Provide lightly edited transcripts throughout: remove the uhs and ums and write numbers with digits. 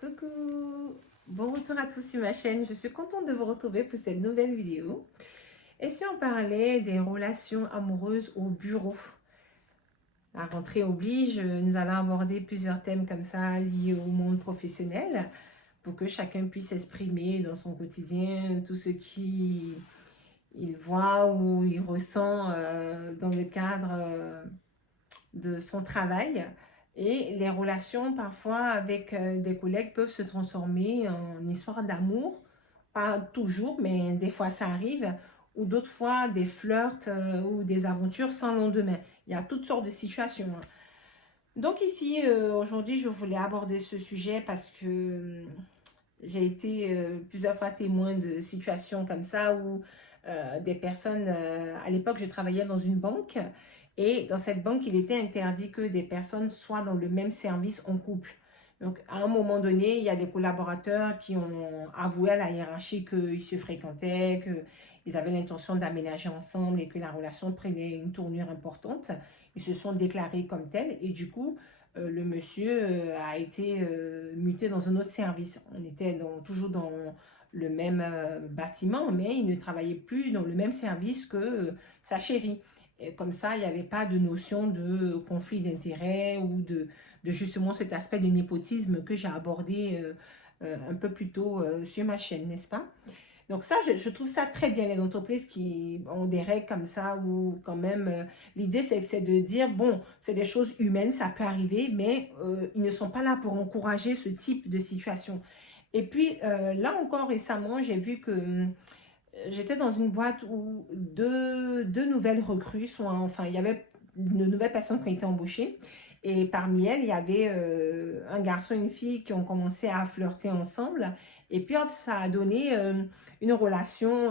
Coucou, bon retour à tous sur ma chaîne. Je suis contente de vous retrouver pour cette nouvelle vidéo. Et si on parlait des relations amoureuses au bureau? La rentrée oblige, nous allons aborder plusieurs thèmes comme ça liés au monde professionnel pour que chacun puisse exprimer dans son quotidien tout ce qu'il voit ou il ressent dans le cadre de son travail. Et les relations parfois avec des collègues peuvent se transformer en histoire d'amour. Pas toujours, mais des fois ça arrive. Ou d'autres fois des flirts ou des aventures sans lendemain. Il y a toutes sortes de situations, hein. Donc ici, aujourd'hui, je voulais aborder ce sujet parce que j'ai été plusieurs fois témoin de situations comme ça où des personnes, à l'époque, je travaillais dans une banque et dans cette banque, il était interdit que des personnes soient dans le même service en couple. Donc, à un moment donné, il y a des collaborateurs qui ont avoué à la hiérarchie qu'ils se fréquentaient, qu'ils avaient l'intention d'aménager ensemble et que la relation prenait une tournure importante. Ils se sont déclarés comme tels et du coup, le monsieur a été muté dans un autre service. On était toujours dans le même bâtiment, mais il ne travaillait plus dans le même service que sa chérie. Et comme ça, il n'y avait pas de notion de conflit d'intérêts ou de justement cet aspect de népotisme que j'ai abordé un peu plus tôt sur ma chaîne, n'est-ce pas? Donc ça, je trouve ça très bien, les entreprises qui ont des règles comme ça, ou quand même, l'idée c'est de dire, bon, c'est des choses humaines, ça peut arriver, mais ils ne sont pas là pour encourager ce type de situation. Et puis, là encore récemment, j'ai vu que j'étais dans une boîte où deux nouvelles recrues sont, enfin, il y avait de nouvelles personnes qui ont été embauchées. Et parmi elles, il y avait un garçon et une fille qui ont commencé à flirter ensemble. Et puis, hop, ça a donné une relation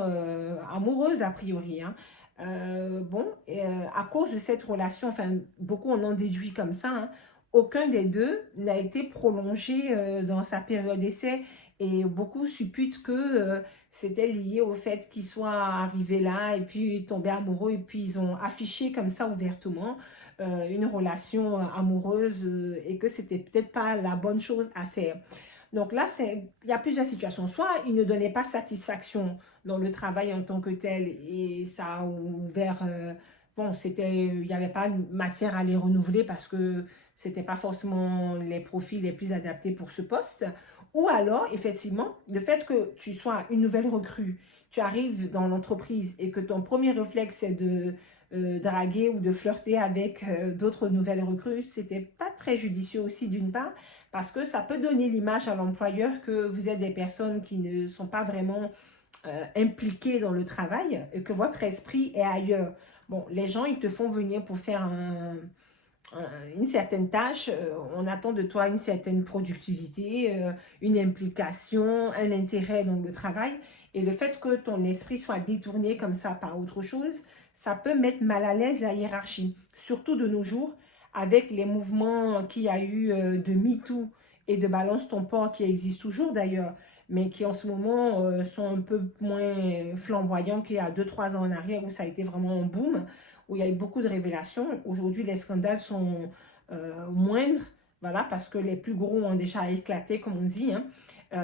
amoureuse, a priori, hein. Bon, et, à cause de cette relation, enfin, beaucoup en ont déduit comme ça, hein, aucun des deux n'a été prolongé dans sa période d'essai. Et beaucoup supputent que c'était lié au fait qu'ils soient arrivés là et puis tombés amoureux et puis ils ont affiché comme ça ouvertement une relation amoureuse et que c'était peut-être pas la bonne chose à faire. Donc là, il y a plusieurs situations. Soit il ne donnait pas satisfaction dans le travail en tant que tel et ça a ouvert, bon, il n'y avait pas matière à les renouveler parce que c'était pas forcément les profils les plus adaptés pour ce poste. Ou alors, effectivement, le fait que tu sois une nouvelle recrue, tu arrives dans l'entreprise et que ton premier réflexe c'est de draguer ou de flirter avec d'autres nouvelles recrues, c'était pas très judicieux aussi d'une part, parce que ça peut donner l'image à l'employeur que vous êtes des personnes qui ne sont pas vraiment impliquées dans le travail et que votre esprit est ailleurs. Bon, les gens, ils te font venir pour faire une certaine tâche, on attend de toi une certaine productivité, une implication, un intérêt dans le travail. Et le fait que ton esprit soit détourné comme ça par autre chose, ça peut mettre mal à l'aise la hiérarchie. Surtout de nos jours, avec les mouvements qu'il y a eu de MeToo et de Balance ton port qui existent toujours d'ailleurs, mais qui en ce moment sont un peu moins flamboyants qu'il y a 2-3 ans en arrière où ça a été vraiment un boom, où il y a eu beaucoup de révélations. Aujourd'hui, les scandales sont moindres, voilà, parce que les plus gros ont déjà éclaté, comme on dit, hein.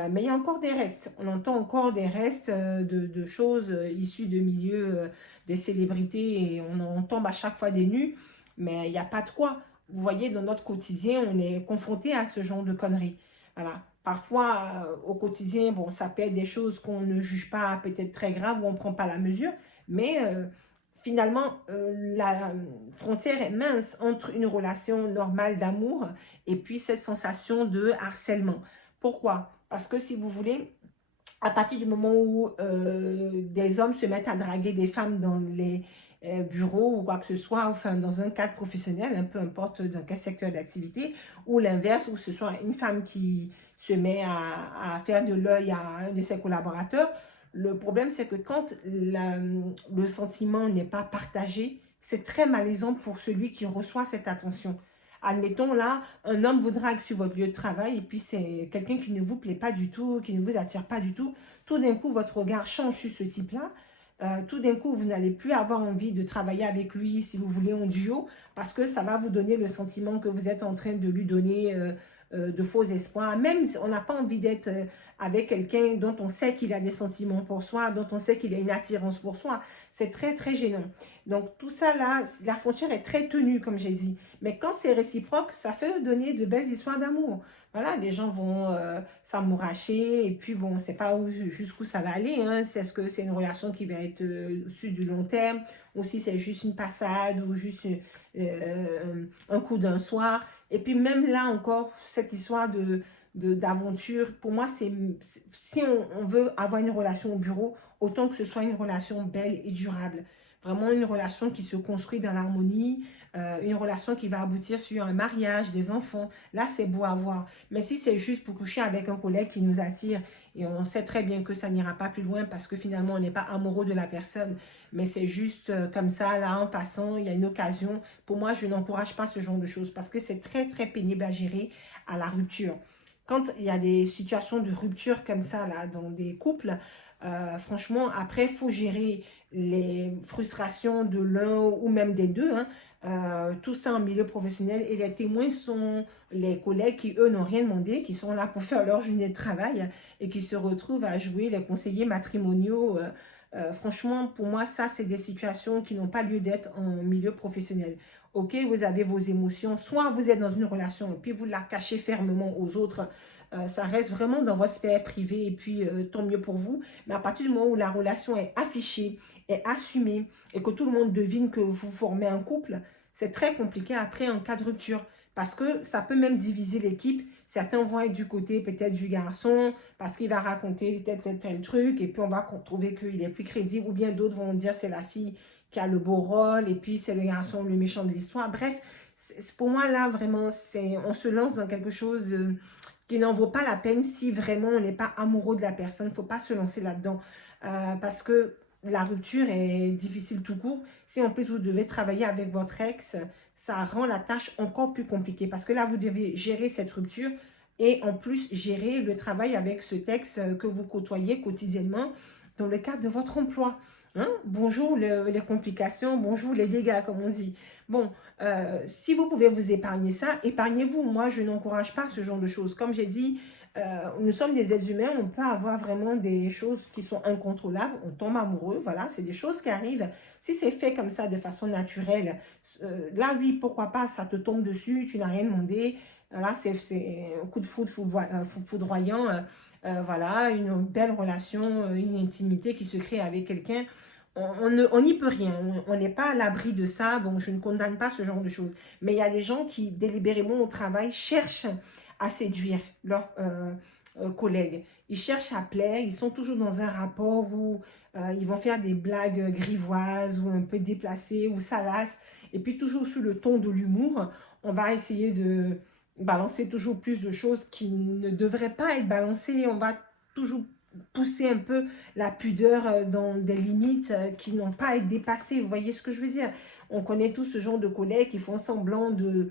Mais il y a encore des restes. On entend encore des restes de choses issues de milieux des célébrités et on en tombe à chaque fois des nus, mais il n'y a pas de quoi. Vous voyez, dans notre quotidien, on est confronté à ce genre de conneries. Voilà. Parfois, au quotidien, bon, ça peut être des choses qu'on ne juge pas peut-être très graves ou on ne prend pas la mesure, mais finalement, la frontière est mince entre une relation normale d'amour et puis cette sensation de harcèlement. Pourquoi? Parce que si vous voulez, à partir du moment où des hommes se mettent à draguer des femmes dans les bureaux ou quoi que ce soit, enfin dans un cadre professionnel, un peu importe dans quel secteur d'activité, ou l'inverse, où ce soit une femme qui se met à faire de l'œil à un de ses collaborateurs, le problème c'est que quand le sentiment n'est pas partagé, c'est très malaisant pour celui qui reçoit cette attention. Admettons là, un homme vous drague sur votre lieu de travail et puis c'est quelqu'un qui ne vous plaît pas du tout, qui ne vous attire pas du tout. Tout d'un coup, votre regard change sur ce type-là. Tout d'un coup, vous n'allez plus avoir envie de travailler avec lui, si vous voulez, en duo, parce que ça va vous donner le sentiment que vous êtes en train de lui donner de faux espoirs. Même si on n'a pas envie d'être avec quelqu'un dont on sait qu'il a des sentiments pour soi, dont on sait qu'il a une attirance pour soi. C'est très, très gênant. Donc, tout ça là, la frontière est très tenue, comme j'ai dit. Mais quand c'est réciproque, ça fait donner de belles histoires d'amour. Voilà, les gens vont s'amouracher et puis bon, on ne sait pas jusqu'où ça va aller. Hein. Est-ce que c'est une relation qui va être sur du long terme ou si c'est juste une passade ou juste un coup d'un soir. Et puis même là encore, cette histoire d'aventure, pour moi, si on veut avoir une relation au bureau, autant que ce soit une relation belle et durable. Vraiment une relation qui se construit dans l'harmonie, une relation qui va aboutir sur un mariage, des enfants. Là, c'est beau à voir. Mais si c'est juste pour coucher avec un collègue qui nous attire et on sait très bien que ça n'ira pas plus loin parce que finalement, on n'est pas amoureux de la personne, mais c'est juste comme ça, là, en passant, il y a une occasion. Pour moi, je n'encourage pas ce genre de choses parce que c'est très, très pénible à gérer à la rupture. Quand il y a des situations de rupture comme ça, là, dans des couples, franchement, après, il faut gérer les frustrations de l'un ou même des deux, hein. Tout ça en milieu professionnel. Et les témoins sont les collègues qui, eux, n'ont rien demandé, qui sont là pour faire leur journée de travail et qui se retrouvent à jouer les conseillers matrimoniaux. Franchement, pour moi, ça, c'est des situations qui n'ont pas lieu d'être en milieu professionnel. Ok, vous avez vos émotions, soit vous êtes dans une relation et puis vous la cachez fermement aux autres, ça reste vraiment dans votre sphère privée et puis tant mieux pour vous. Mais à partir du moment où la relation est affichée, est assumée et que tout le monde devine que vous formez un couple, c'est très compliqué après en cas de rupture. Parce que ça peut même diviser l'équipe. Certains vont être du côté peut-être du garçon parce qu'il va raconter tel truc et puis on va trouver qu'il est plus crédible. Ou bien d'autres vont dire c'est la fille qui a le beau rôle et puis c'est le garçon le méchant de l'histoire. Bref, pour moi là vraiment, on se lance dans quelque chose qui n'en vaut pas la peine si vraiment on n'est pas amoureux de la personne. Il ne faut pas se lancer là-dedans parce que la rupture est difficile tout court. Si en plus vous devez travailler avec votre ex, ça rend la tâche encore plus compliquée parce que là, vous devez gérer cette rupture et en plus gérer le travail avec ce ex que vous côtoyez quotidiennement dans le cadre de votre emploi. Hein? Bonjour les complications, bonjour les dégâts, comme on dit. Bon, si vous pouvez vous épargner ça, épargnez-vous. Moi, je n'encourage pas ce genre de choses. Comme j'ai dit, nous sommes des êtres humains, on peut avoir vraiment des choses qui sont incontrôlables, on tombe amoureux, voilà, c'est des choses qui arrivent. Si c'est fait comme ça de façon naturelle, là oui, pourquoi pas, ça te tombe dessus, tu n'as rien demandé, là c'est un coup de foudre foudroyant, voilà, une belle relation, une intimité qui se crée avec quelqu'un. On n'y peut rien, on n'est pas à l'abri de ça, bon je ne condamne pas ce genre de choses, mais il y a des gens qui délibérément au travail cherchent à séduire leurs collègues. Ils cherchent à plaire, ils sont toujours dans un rapport où ils vont faire des blagues grivoises ou un peu déplacées ou salaces. Et puis toujours sous le ton de l'humour, on va essayer de balancer toujours plus de choses qui ne devraient pas être balancées. On va toujours pousser un peu la pudeur dans des limites qui n'ont pas à être dépassées. Vous voyez ce que je veux dire? On connaît tous ce genre de collègues qui font semblant de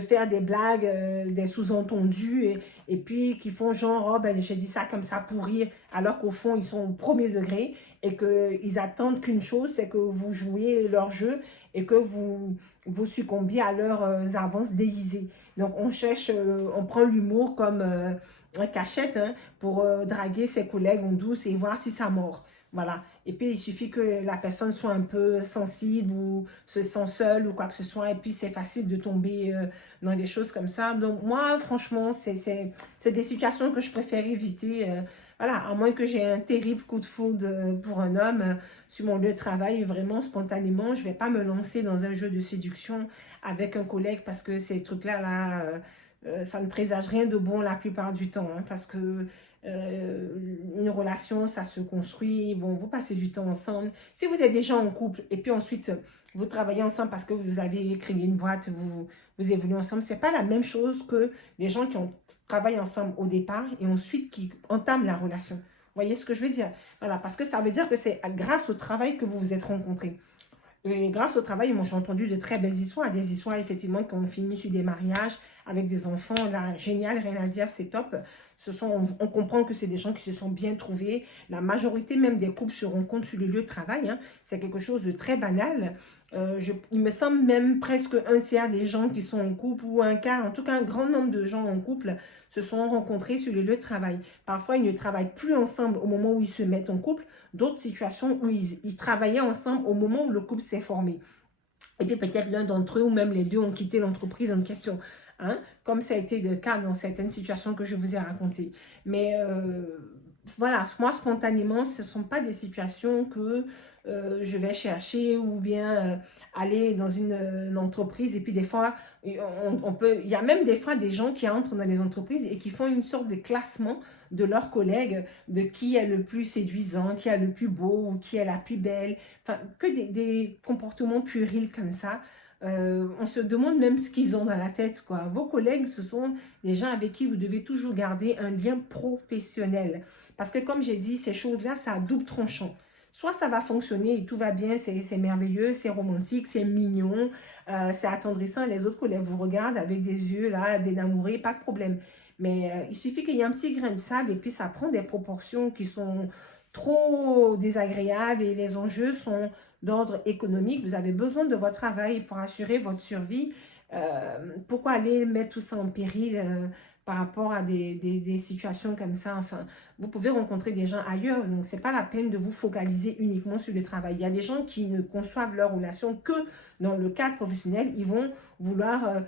faire des blagues, des sous-entendus, et puis qui font genre, oh ben j'ai dit ça comme ça pour rire, alors qu'au fond ils sont au premier degré et qu'ils attendent qu'une chose, c'est que vous jouiez leur jeu et que vous succombiez à leurs avances déguisées. Donc on cherche, on prend l'humour comme cachette hein, pour draguer ses collègues en douce et voir si ça mord. Voilà. Et puis, il suffit que la personne soit un peu sensible ou se sent seule ou quoi que ce soit. Et puis, c'est facile de tomber dans des choses comme ça. Donc, moi, franchement, c'est des situations que je préfère éviter. Voilà, à moins que j'ai un terrible coup de foudre pour un homme sur mon lieu de travail, vraiment spontanément, je ne vais pas me lancer dans un jeu de séduction avec un collègue parce que ces trucs-là, ça ne présage rien de bon la plupart du temps. Hein, parce que une relation, ça se construit. Bon, vous passez du temps ensemble. Si vous êtes déjà en couple et puis ensuite, vous travaillez ensemble parce que vous avez créé une boîte, vous évoluez ensemble, c'est pas la même chose que des gens qui ont travaillé ensemble au départ et ensuite qui entament la relation. Vous voyez ce que je veux dire? Voilà, parce que ça veut dire que c'est grâce au travail que vous vous êtes rencontrés. Et grâce au travail, moi j'ai entendu de très belles histoires, des histoires effectivement qui ont fini sur des mariages avec des enfants, là, génial, rien à dire, c'est top. On comprend que c'est des gens qui se sont bien trouvés. La majorité même des couples se rencontrent sur le lieu de travail, hein. C'est quelque chose de très banal. Il me semble même presque un tiers des gens qui sont en couple, ou un quart, en tout cas un grand nombre de gens en couple, se sont rencontrés sur le lieu de travail. Parfois, ils ne travaillent plus ensemble au moment où ils se mettent en couple. D'autres situations où ils travaillaient ensemble au moment où le couple s'est formé. Et puis peut-être l'un d'entre eux ou même les deux ont quitté l'entreprise en question, hein, comme ça a été le cas dans certaines situations que je vous ai racontées. Mais voilà, moi spontanément, ce ne sont pas des situations que je vais chercher ou bien aller dans une entreprise et puis des fois, il y a même des fois des gens qui entrent dans les entreprises et qui font une sorte de classement de leurs collègues, de qui est le plus séduisant, qui est le plus beau ou qui est la plus belle. Enfin, que des comportements puérils comme ça. On se demande même ce qu'ils ont dans la tête, quoi. Vos collègues, ce sont des gens avec qui vous devez toujours garder un lien professionnel. Parce que comme j'ai dit, ces choses-là, ça a double tranchant. Soit ça va fonctionner et tout va bien, c'est merveilleux, c'est romantique, c'est mignon, c'est attendrissant. Les autres collègues vous regardent avec des yeux là, d'énamourés, pas de problème. Mais il suffit qu'il y ait un petit grain de sable et puis ça prend des proportions qui sont trop désagréables et les enjeux sont d'ordre économique. Vous avez besoin de votre travail pour assurer votre survie. Pourquoi aller mettre tout ça en péril par rapport à des situations comme ça? Enfin, vous pouvez rencontrer des gens ailleurs, donc ce n'est pas la peine de vous focaliser uniquement sur le travail. Il y a des gens qui ne conçoivent leur relation que dans le cadre professionnel. Ils vont vouloir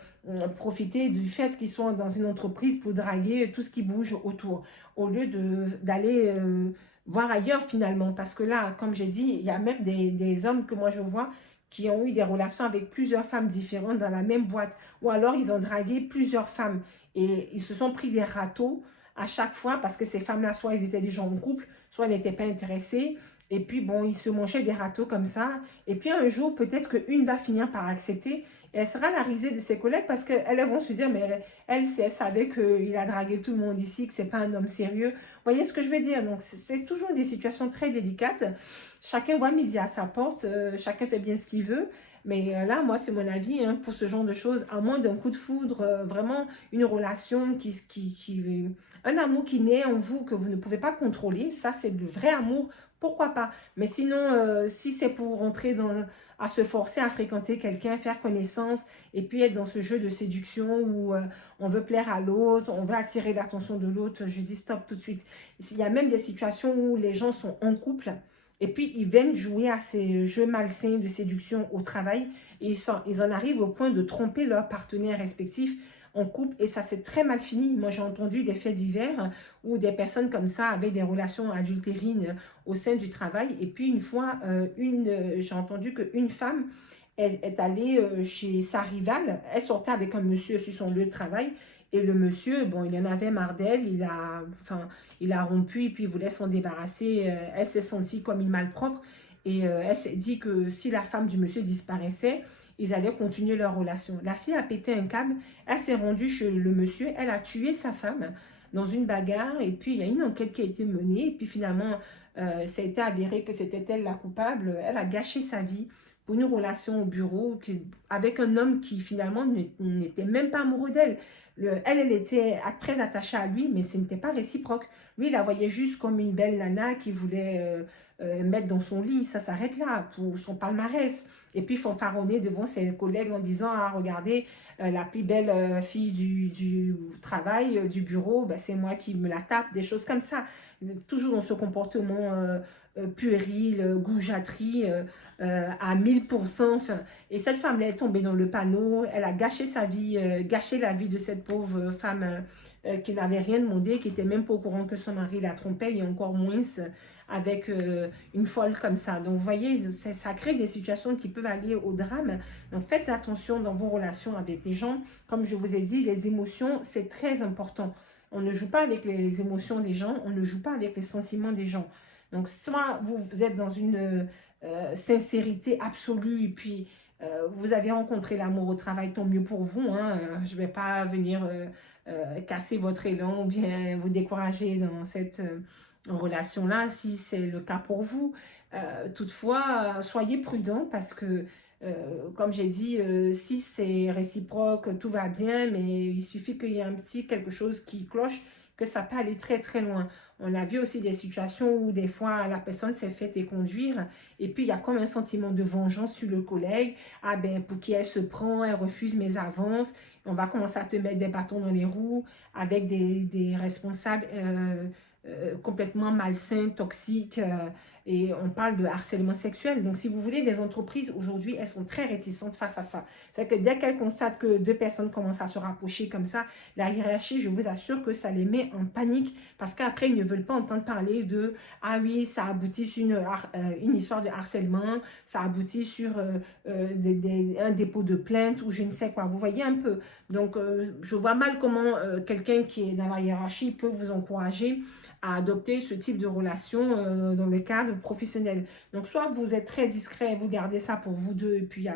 profiter du fait qu'ils sont dans une entreprise pour draguer tout ce qui bouge autour, au lieu d'aller voir ailleurs finalement. Parce que là, comme j'ai dit, il y a même des hommes que moi je vois qui ont eu des relations avec plusieurs femmes différentes dans la même boîte. Ou alors ils ont dragué plusieurs femmes et ils se sont pris des râteaux à chaque fois parce que ces femmes-là, soit ils étaient déjà en couple, soit elles n'étaient pas intéressées. Et puis, bon, ils se mangeaient des râteaux comme ça. Et puis, un jour, peut-être qu'une va finir par accepter. Et elle sera la risée de ses collègues parce qu'elles vont se dire, mais elle, si elle savait qu'il a dragué tout le monde ici, que ce n'est pas un homme sérieux. Vous voyez ce que je veux dire? Donc, c'est toujours des situations très délicates. Chacun voit midi à sa porte. Chacun fait bien ce qu'il veut. Mais là, moi, c'est mon avis hein, pour ce genre de choses. À moins d'un coup de foudre, vraiment une relation un amour qui naît en vous que vous ne pouvez pas contrôler. Ça, c'est le vrai amour. Pourquoi pas? Mais sinon, si c'est pour rentrer à se forcer à fréquenter quelqu'un, faire connaissance, et puis être dans ce jeu de séduction où on veut plaire à l'autre, on veut attirer l'attention de l'autre, je dis stop tout de suite. Il y a même des situations où les gens sont en couple, et puis ils viennent jouer à ces jeux malsains de séduction au travail, et ils en arrivent au point de tromper leurs partenaires respectifs en couple, et ça s'est très mal fini. Moi, j'ai entendu des faits divers où des personnes comme ça avaient des relations adultérines au sein du travail. Et puis, une fois, j'ai entendu qu'une femme est allée chez sa rivale. Elle sortait avec un monsieur sur son lieu de travail. Et le monsieur, bon, il en avait marre d'elle. Il a rompu et puis il voulait s'en débarrasser. Elle s'est sentie comme une malpropre. Et elle s'est dit que si la femme du monsieur disparaissait, ils allaient continuer leur relation. La fille a pété un câble, elle s'est rendue chez le monsieur, elle a tué sa femme dans une bagarre et puis il y a une enquête qui a été menée et puis finalement ça a été avéré que c'était elle la coupable. Elle a gâché sa vie pour une relation au bureau avec un homme qui finalement n'était même pas amoureux d'elle. Elle était très attachée à lui, mais ce n'était pas réciproque. Lui, il la voyait juste comme une belle nana qui voulait mettre dans son lit. Ça s'arrête là pour son palmarès. Et puis fanfaronner devant ses collègues en disant, ah regardez, la plus belle fille du travail, du bureau, ben, c'est moi qui me la tape, des choses comme ça. Toujours dans ce comportement puéril, goujaterie, à 1000%. Enfin, et cette femme-là est tombée dans le panneau, elle a gâché sa vie, gâché la vie de cette pauvre femme qui n'avait rien demandé, qui n'était même pas au courant que son mari la trompait, et encore moins avec une folle comme ça. Donc, vous voyez, ça crée des situations qui peuvent aller au drame. Donc, faites attention dans vos relations avec les gens. Comme je vous ai dit, les émotions, c'est très important. On ne joue pas avec les émotions des gens, on ne joue pas avec les sentiments des gens. Donc, soit vous êtes dans une sincérité absolue et puis vous avez rencontré l'amour au travail, tant mieux pour vous. Hein. Je ne vais pas venir casser votre élan ou bien vous décourager dans cette relation-là, si c'est le cas pour vous. Toutefois, soyez prudent parce que, comme j'ai dit, si c'est réciproque, tout va bien, mais il suffit qu'il y ait un petit quelque chose qui cloche, que ça peut aller très très loin. On a vu aussi des situations où des fois la personne s'est fait conduire et puis il y a comme un sentiment de vengeance sur le collègue. Ah ben pour qui elle se prend, elle refuse mes avances. On va commencer à te mettre des bâtons dans les roues avec des responsables complètement malsains, toxiques, et on parle de harcèlement sexuel. Donc, si vous voulez, les entreprises, aujourd'hui, elles sont très réticentes face à ça. C'est-à-dire que dès qu'elles constatent que deux personnes commencent à se rapprocher comme ça, la hiérarchie, je vous assure que ça les met en panique parce qu'après, ils ne veulent pas entendre parler de « Ah oui, ça aboutit sur une histoire de harcèlement, ça aboutit sur un dépôt de plainte ou je ne sais quoi. » Vous voyez un peu. Donc, je vois mal comment quelqu'un qui est dans la hiérarchie peut vous encourager à adopter ce type de relation dans le cadre professionnel. Donc, soit vous êtes très discret, vous gardez ça pour vous deux, et puis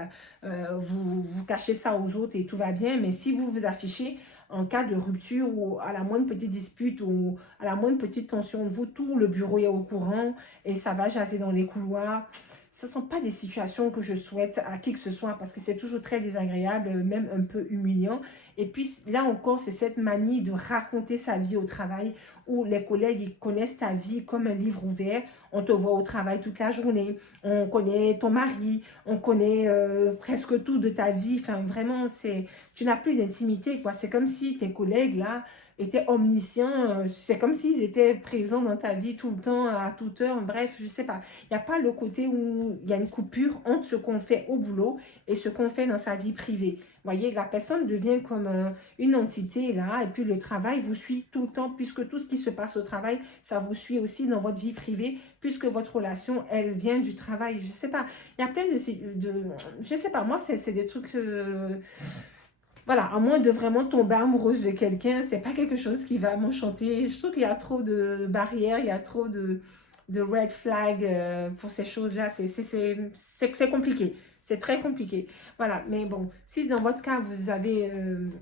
vous cachez ça aux autres et tout va bien. Mais si vous vous affichez en cas de rupture ou à la moindre petite dispute ou à la moindre petite tension, vous, tout le bureau est au courant et ça va jaser dans les couloirs. Ce ne sont pas des situations que je souhaite à qui que ce soit parce que c'est toujours très désagréable, même un peu humiliant. Et puis là encore, c'est cette manie de raconter sa vie au travail où les collègues ils connaissent ta vie comme un livre ouvert. On te voit au travail toute la journée, on connaît ton mari, on connaît presque tout de ta vie. Enfin, vraiment, tu n'as plus d'intimité, quoi. C'est comme si tes collègues, là, étaient omniscients. C'est comme s'ils étaient présents dans ta vie tout le temps, à toute heure. Bref, je ne sais pas. Il n'y a pas le côté où il y a une coupure entre ce qu'on fait au boulot et ce qu'on fait dans sa vie privée. Vous voyez, la personne devient comme une entité là, et puis le travail vous suit tout le temps, puisque tout ce qui se passe au travail, ça vous suit aussi dans votre vie privée, puisque votre relation, elle vient du travail. Je ne sais pas, il y a plein je ne sais pas, moi, c'est des trucs... voilà, à moins de vraiment tomber amoureuse de quelqu'un, c'est pas quelque chose qui va m'enchanter. Je trouve qu'il y a trop de barrières, il y a trop de red flags pour ces choses-là. C'est compliqué. C'est très compliqué. Voilà, mais bon, si dans votre cas, vous avez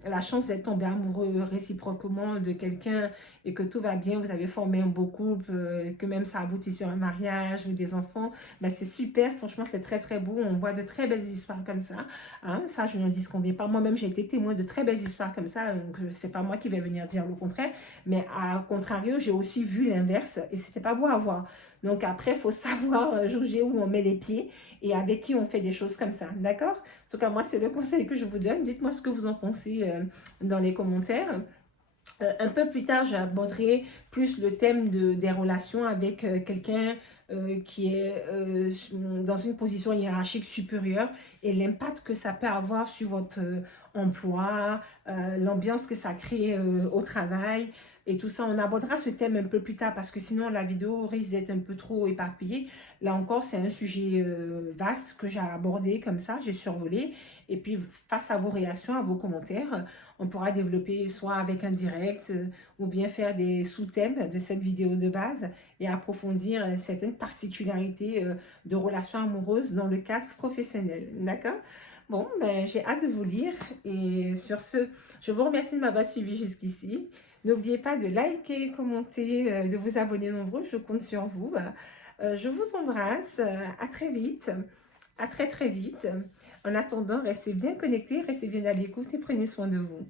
la chance d'être tombé amoureux réciproquement de quelqu'un et que tout va bien, vous avez formé un beau couple, que même ça aboutit sur un mariage ou des enfants, ben c'est super. Franchement, c'est très, très beau. On voit de très belles histoires comme ça. Hein, ça, je n'en disconviens pas. Moi-même, j'ai été témoin de très belles histoires comme ça. Donc, c'est pas moi qui vais venir dire le contraire. Mais à contrario, j'ai aussi vu l'inverse et c'était pas beau à voir. Donc après, il faut savoir jauger où on met les pieds et avec qui on fait des choses comme ça. D'accord? En tout cas, moi, c'est le conseil que je vous donne. Dites-moi ce que vous en pensez dans les commentaires. Un peu plus tard, j'aborderai plus le thème des relations avec quelqu'un qui est dans une position hiérarchique supérieure et l'impact que ça peut avoir sur votre emploi, l'ambiance que ça crée au travail et tout ça. On abordera ce thème un peu plus tard parce que sinon la vidéo risque d'être un peu trop éparpillée. Là encore, c'est un sujet vaste que j'ai abordé comme ça, j'ai survolé. Et puis, face à vos réactions, à vos commentaires, on pourra développer soit avec un direct ou bien faire des sous-thèmes de cette vidéo de base et approfondir certaines particularités de relations amoureuses dans le cadre professionnel. D'accord? Bon, ben, j'ai hâte de vous lire et sur ce, je vous remercie de m'avoir suivi jusqu'ici. N'oubliez pas de liker, commenter, de vous abonner nombreux, je compte sur vous. Je vous embrasse, à très vite, à très très vite. En attendant, restez bien connectés, restez bien à l'écoute et prenez soin de vous.